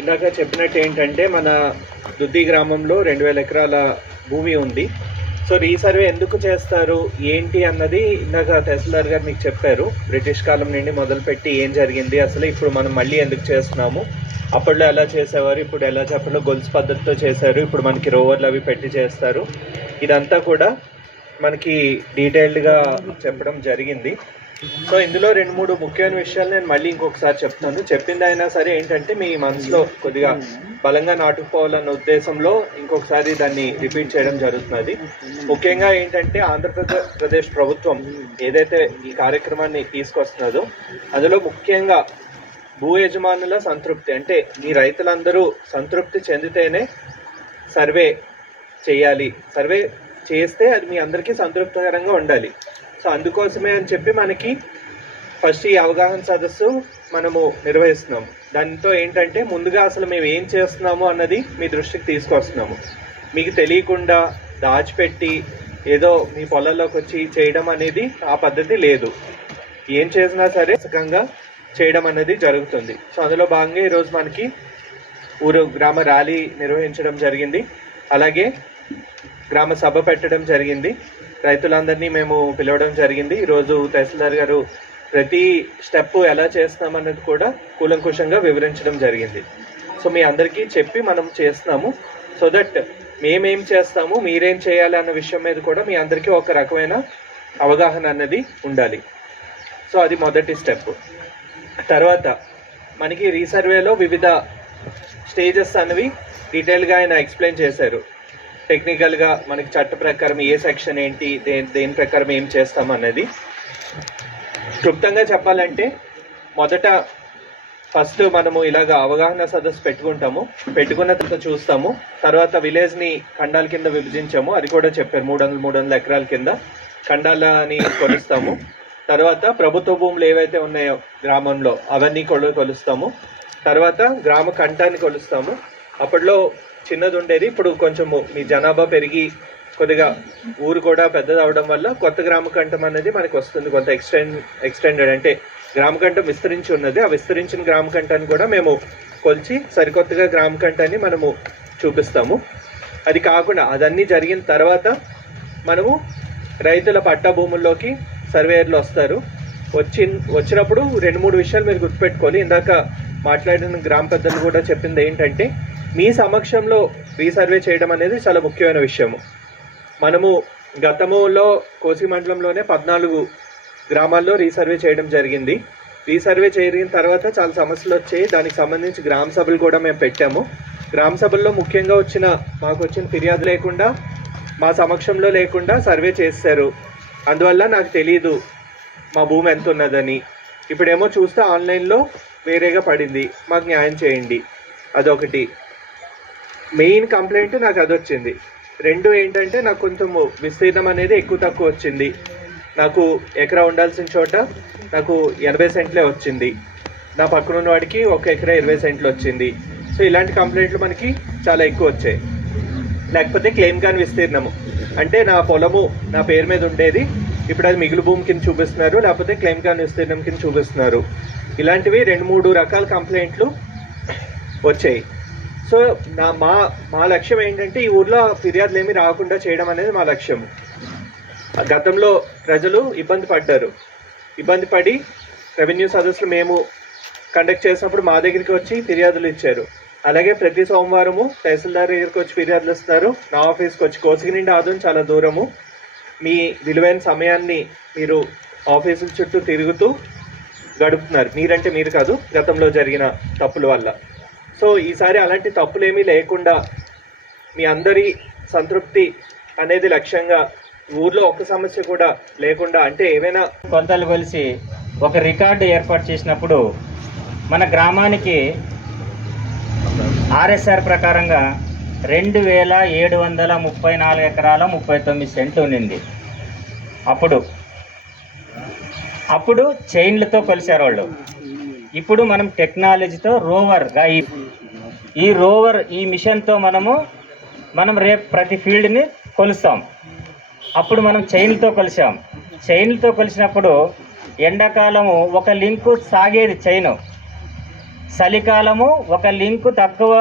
ఇందాక చెప్పినట్టు ఏంటంటే మన దుద్ది గ్రామంలో రెండు వేల ఎకరాల భూమి ఉంది. సో రీసర్వే ఎందుకు చేస్తారు? ఏంటి అన్నది ఇందాక తహసీల్దార్ గారు మీకు చెప్పారు. బ్రిటిష్ కాలం నుండి మొదలుపెట్టి ఏం జరిగింది? అసలు ఇప్పుడు మనం మళ్ళీ ఎందుకు చేస్తున్నాము? అప్పట్లో ఎలా చేసేవారు? ఇప్పుడు ఎలా చెప్పలో గొలుసు పద్ధతితో చేశారు. ఇప్పుడు మనకి రోవర్లు అవి పెట్టి చేస్తారు. ఇదంతా కూడా మనకి డీటెయిల్డ్గా చెప్పడం జరిగింది. సో ఇందులో రెండు మూడు ముఖ్యమైన విషయాలు నేను మళ్ళీ ఇంకొకసారి చెప్తాను. చెప్పింది అయినా సరే ఏంటంటే మీ మనసులో కొద్దిగా బలంగా నాటుకోవాలన్న ఉద్దేశంలో ఇంకొకసారి దాన్ని రిపీట్ చేయడం జరుగుతున్నది. ముఖ్యంగా ఏంటంటే ఆంధ్రప్రదేశ్ ప్రదేశ్ ప్రభుత్వం ఏదైతే ఈ కార్యక్రమాన్ని తీసుకొస్తున్నదో అందులో ముఖ్యంగా భూ యజమానుల సంతృప్తి అంటే మీ రైతులందరూ సంతృప్తి చెందితేనే సర్వే చేయాలి. సర్వే చేస్తే అది మీ అందరికీ సంతృప్తికరంగా ఉండాలి. సో అందుకోసమే అని చెప్పి మనకి ఫస్ట్ ఈ అవగాహన సదస్సు మనము నిర్వహిస్తున్నాము. దాంతో ఏంటంటే ముందుగా అసలు మేము ఏం చేస్తున్నాము అన్నది మీ దృష్టికి తీసుకొస్తున్నాము. మీకు తెలియకుండా దాచిపెట్టి ఏదో మీ పొలాల్లోకి వచ్చి చేయడం అనేది ఆ పద్ధతి లేదు. ఏం చేసినా సరే సుఖంగా చేయడం అనేది జరుగుతుంది. సో అందులో భాగంగా ఈరోజు మనకి ఊరు గ్రామ ర్యాలీ నిర్వహించడం జరిగింది. అలాగే గ్రామ సభ పెట్టడం జరిగింది. రైతులందరినీ మేము పిలవడం జరిగింది. ఈరోజు తహసీల్దార్ గారు ప్రతి స్టెప్ ఎలా చేస్తున్నామన్నది కూడా కూలంకుషంగా వివరించడం జరిగింది. సో మీ అందరికీ చెప్పి మనం చేస్తున్నాము. సో దట్ మేమేం చేస్తాము మీరేం చేయాలి అన్న విషయం మీద కూడా మీ అందరికీ ఒక రకమైన అవగాహన అన్నది ఉండాలి. సో అది మొదటి స్టెప్. తర్వాత మనకి రీసర్వేలో వివిధ స్టేజెస్ అనేవి డీటెయిల్గా ఆయన ఎక్స్ప్లెయిన్ చేశారు. టెక్నికల్గా మనకి చట్ట ప్రకారం ఏ సెక్షన్ ఏంటి దేని దేని ప్రకారం ఏం చేస్తాం అన్నది. క్లుప్తంగా చెప్పాలంటే మొదట ఫస్ట్ మనము ఇలాగ అవగాహన సదస్సు పెట్టుకుంటాము. పెట్టుకున్న తర్వాత చూస్తాము. తర్వాత విలేజ్ని ఖండాల కింద విభజించాము. అది కూడా చెప్పారు. మూడు వందల మూడు వందల ఎకరాల కింద ఖండాలని కొలుస్తాము. తర్వాత ప్రభుత్వ భూములు ఏవైతే ఉన్నాయో గ్రామంలో అవన్నీ కొలు కొలుస్తాము. తర్వాత గ్రామ కంఠాన్ని కొలుస్తాము. అప్పట్లో చిన్నది ఉండేది ఇప్పుడు కొంచెము మీ జనాభా పెరిగి కొద్దిగా ఊరు కూడా పెద్దది అవడం వల్ల కొత్త గ్రామ కంఠం అనేది మనకి వస్తుంది. కొంత ఎక్స్టెండ్ ఎక్స్టెండెడ్ అంటే గ్రామ కంఠం విస్తరించి ఉన్నది. ఆ విస్తరించిన గ్రామ కంఠాన్ని కూడా మేము కొలిచి సరికొత్తగా గ్రామకంఠాన్ని మనము చూపిస్తాము. అది కాకుండా అదన్నీ జరిగిన తర్వాత మనము రైతుల పట్టా భూముల్లోకి సర్వేయర్లు వస్తారు. వచ్చి వచ్చినప్పుడు రెండు మూడు విషయాలు మీరు గుర్తుపెట్టుకోవాలి. ఇందాక మాట్లాడిన గ్రామ పెద్దలు కూడా చెప్పింది ఏంటంటే మీ సమక్షంలో రీసర్వే చేయడం అనేది చాలా ముఖ్యమైన విషయము. మనము గతములో కోసి మండలంలోనే పద్నాలుగు గ్రామాల్లో రీసర్వే చేయడం జరిగింది. రీసర్వే చేరిన తర్వాత చాలా సమస్యలు వచ్చాయి. దానికి సంబంధించి గ్రామ సభలు కూడా మేము పెట్టాము. గ్రామ సభల్లో ముఖ్యంగా వచ్చిన మాకు వచ్చిన ఫిర్యాదు లేకుండా మా సమక్షంలో లేకుండా సర్వే చేశారు. అందువల్ల నాకు తెలియదు మా భూమి ఎంత ఉన్నదని. ఇప్పుడేమో చూస్తే ఆన్లైన్లో వేరేగా పడింది. మాకు న్యాయం చేయండి. అదొకటి. మెయిన్ కంప్లైంట్ నాకు అది వచ్చింది రెండు ఏంటంటే నాకు కొంచెం విస్తీర్ణం అనేది ఎక్కువ తక్కువ వచ్చింది. నాకు ఎకరా ఉండాల్సిన చోట నాకు ఎనభై సెంట్లే వచ్చింది. నా పక్కన ఉన్న వాడికి ఒక ఎకరా ఇరవై సెంట్లు వచ్చింది. సో ఇలాంటి కంప్లైంట్లు మనకి చాలా ఎక్కువ వచ్చాయి. లేకపోతే క్లెయిమ్ కాని విస్తీర్ణము. అంటే నా పొలము నా పేరు మీద ఉండేది ఇప్పుడు అది మిగులు భూమి కింద చూపిస్తున్నారు లేకపోతే క్లెయిమ్ కాని విస్తీర్ణం కింద చూపిస్తున్నారు. ఇలాంటివి రెండు మూడు రకాల కంప్లైంట్లు వచ్చాయి. సో నా మా మా లక్ష్యం ఏంటంటే ఈ ఊర్లో ఫిర్యాదులు ఏమీ రాకుండా చేయడం అనేది మా లక్ష్యం. గతంలో ప్రజలు ఇబ్బంది పడ్డారు. ఇబ్బంది పడి రెవెన్యూ సదస్సులు మేము కండక్ట్ చేసినప్పుడు మా దగ్గరికి వచ్చి ఫిర్యాదులు ఇచ్చారు. అలాగే ప్రతి సోమవారము తహసీల్దార్ దగ్గరికి వచ్చి ఫిర్యాదులు ఇస్తారు. నా ఆఫీస్కి వచ్చి కోసిగి నుండి ఆదం చాలా దూరము. మీ విలువైన సమయాన్ని మీరు ఆఫీసుల చుట్టూ తిరుగుతూ గడుపుతున్నారు. మీరంటే మీరు కాదు గతంలో జరిగిన తప్పుల వల్ల. సో ఈసారి అలాంటి తప్పులేమీ లేకుండా మీ అందరి సంతృప్తి అనేది లక్ష్యంగా ఊర్లో ఒక సమస్య కూడా లేకుండా అంటే ఏమైనా కొంతలు కలిసి ఒక రికార్డు ఏర్పాటు చేసినప్పుడు మన గ్రామానికి ఆర్ఎస్ఆర్ ప్రకారంగా రెండు వేల ఏడు వందల ముప్పై నాలుగు ఎకరాల ముప్పై తొమ్మిది సెంట్లు ఉండింది అప్పుడు అప్పుడు చైన్లతో కొలిసారు వాళ్ళు. ఇప్పుడు మనం టెక్నాలజీతో రోవర్గా ఈ ఈ రోవర్ ఈ మిషన్తో మనము మనం రేపు ప్రతి ఫీల్డ్ని కొలుస్తాం. అప్పుడు మనం చైన్లతో కొలిసాం. చైన్లతో కొలిసినప్పుడు ఎండాకాలము ఒక లింకు సాగేది చైను. చలికాలము ఒక లింకు తక్కువ